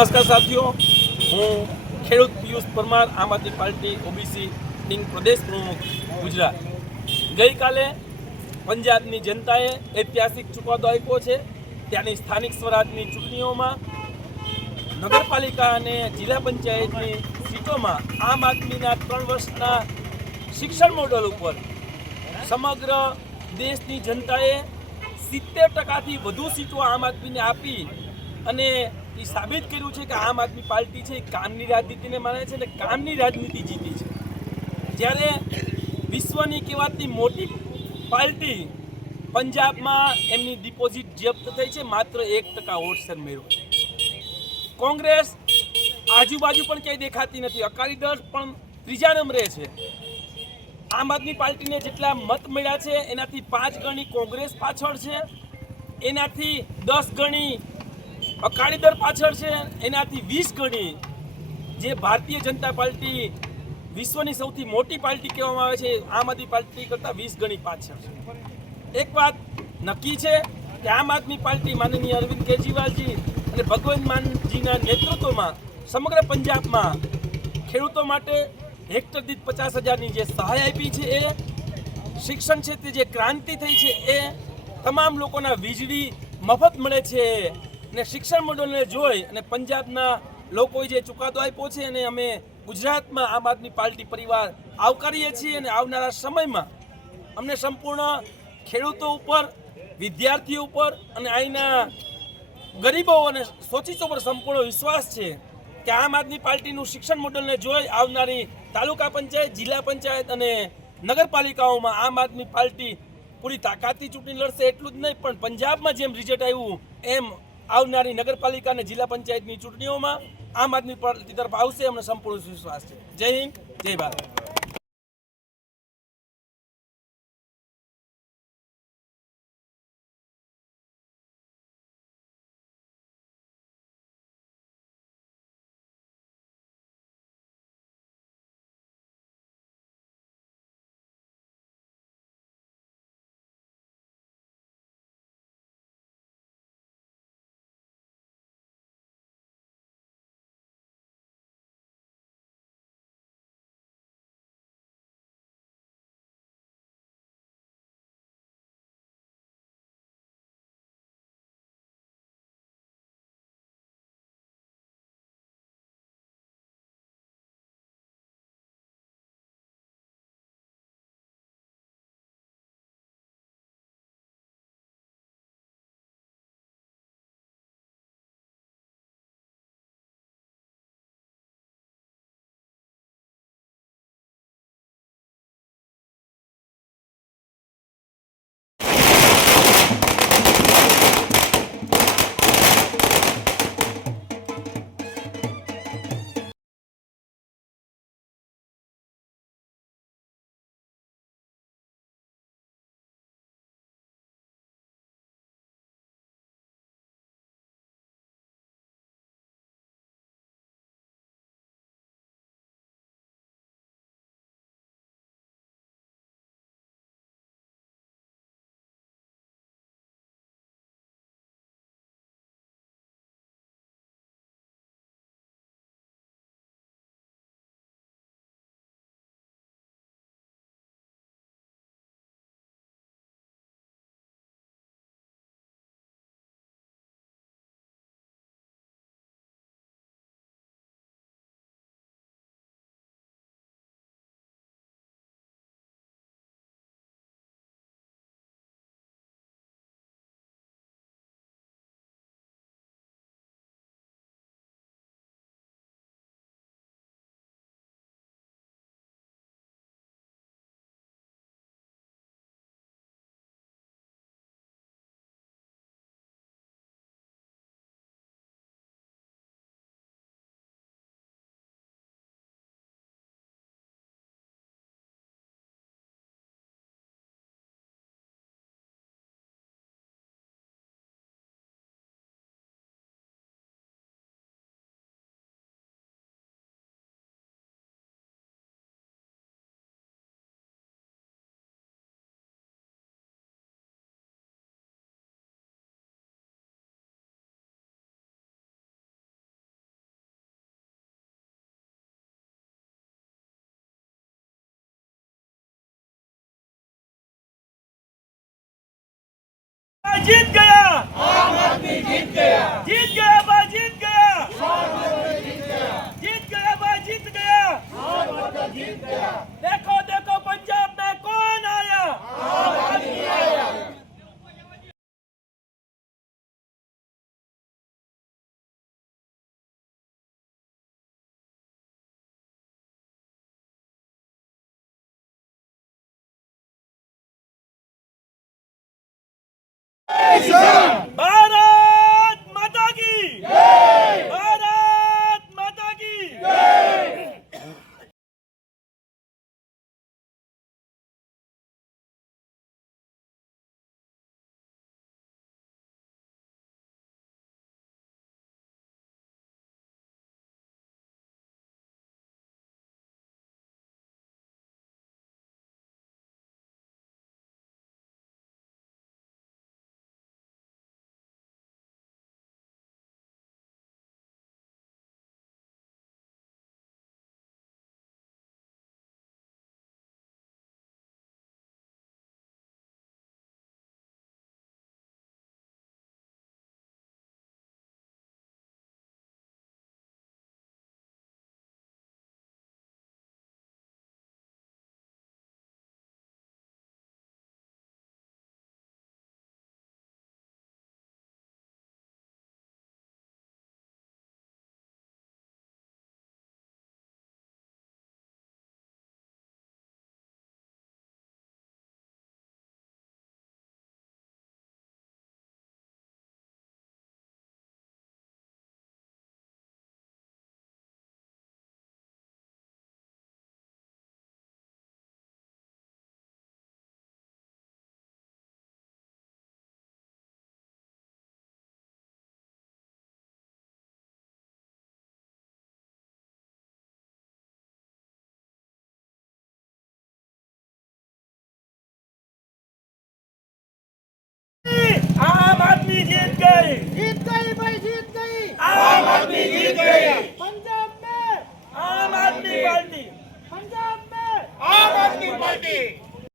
નમસ્કાર સાથીઓ, હું ખેડૂત પિયુષ પરમાર, આમ આદમી પાર્ટી ઓબીસી ટીમ પ્રદેશ પ્રમુખ ગુજરાત. ગઈકાલે પંજાબની જનતાએ ઐતિહાસિક ચુકાદો આપ્યો છે. ત્યાંની સ્થાનિક સ્વરાજની ચૂંટણીઓમાં નગરપાલિકા અને જિલ્લા પંચાયતની સીટોમાં આમ આદમીના 3 વર્ષના શિક્ષણ મોડલ ઉપર સમગ્ર દેશની જનતાએ 70%થી વધુ સીટો આમ આદમીને આપી અને એ સાબિત કર્યું છે કે આમ આદમી પાર્ટી છે એ કામની રાજનીતિને માને છે અને કામની રાજનીતિ જીતી છે. જ્યારે વિશ્વની કહેવાતી મોટી પાર્ટી પંજાબમાં એમની ડિપોઝિટ જપ્ત થઈ છે, માત્ર 1% વોટ શેર મેળવ્યો છે. કોંગ્રેસ આજુબાજુ પણ ક્યાંય દેખાતી નથી. અકાલી દળ પણ 3જા નંબરે છે. આમ આદમી પાર્ટીને જેટલા મત મળ્યા છે એનાથી 5 ગણી કોંગ્રેસ પાછળ છે, એનાથી 10 ગણી અકાલી દળ પાછળ છે, એનાથી 20 ગણી જે ભારતીય જનતા પાર્ટી વિશ્વની સૌથી મોટી પાર્ટી કહેવામાં આવે છે આમ આદમી પાર્ટી કરતાં 20 ગણી પાછળ છે. એક વાત નક્કી છે કે આમ આદમી પાર્ટી માનનીય અરવિંદ કેજરીવાલજી અને ભગવંત માનજીના નેતૃત્વમાં સમગ્ર પંજાબમાં ખેડૂતો માટે હેક્ટર દીઠ 50,000ની જે સહાય આપી છે, એ શિક્ષણ ક્ષેત્રે જે ક્રાંતિ થઈ છે, એ તમામ લોકોના વીજળી મફત મળે છે. અને શિક્ષણ મોડલને જોઈ અને પંજાબના લોકોએ જે ચુકાદો આપ્યો છે અને અમે ગુજરાતમાં આમ આદમી પાર્ટી પરિવાર આવકારીએ છીએ. અને આવનારા સમયમાં અમને સંપૂર્ણ ખેડૂતો ઉપર, વિદ્યાર્થીઓ ઉપર અને અહીંના ગરીબો અને શોષિતો પર સંપૂર્ણ વિશ્વાસ છે કે આમ આદમી પાર્ટીનું શિક્ષણ મોડલને જોઈ આવનારી તાલુકા પંચાયત, જિલ્લા પંચાયત અને નગરપાલિકાઓમાં આમ આદમી પાર્ટી પૂરી તાકાતથી ચૂંટણી લડશે. એટલું જ નહીં, પણ પંજાબમાં જેમ રિઝલ્ટ આવ્યું એમ આવનારી નગરપાલિકા અને જિલ્લા પંચાયતની ચૂંટણીઓમાં આમ આદમી પાર્ટી તરફ આવશે. અમને સંપૂર્ણ વિશ્વાસ છે. જય હિન્દ, જય ભારત. जीत गया, आम आदमी जीत गया, जीत गया भाई जीत गया, जीत गया भाई जीत गया, जीत गया। देखो देखो पंजाब में कौन आया, आम आदमी आया। भारत माता की जय, भारत माता की जय। आम आदमी जीत गई, जीत गई भाई जीत गई, आम आदमी जीत गई।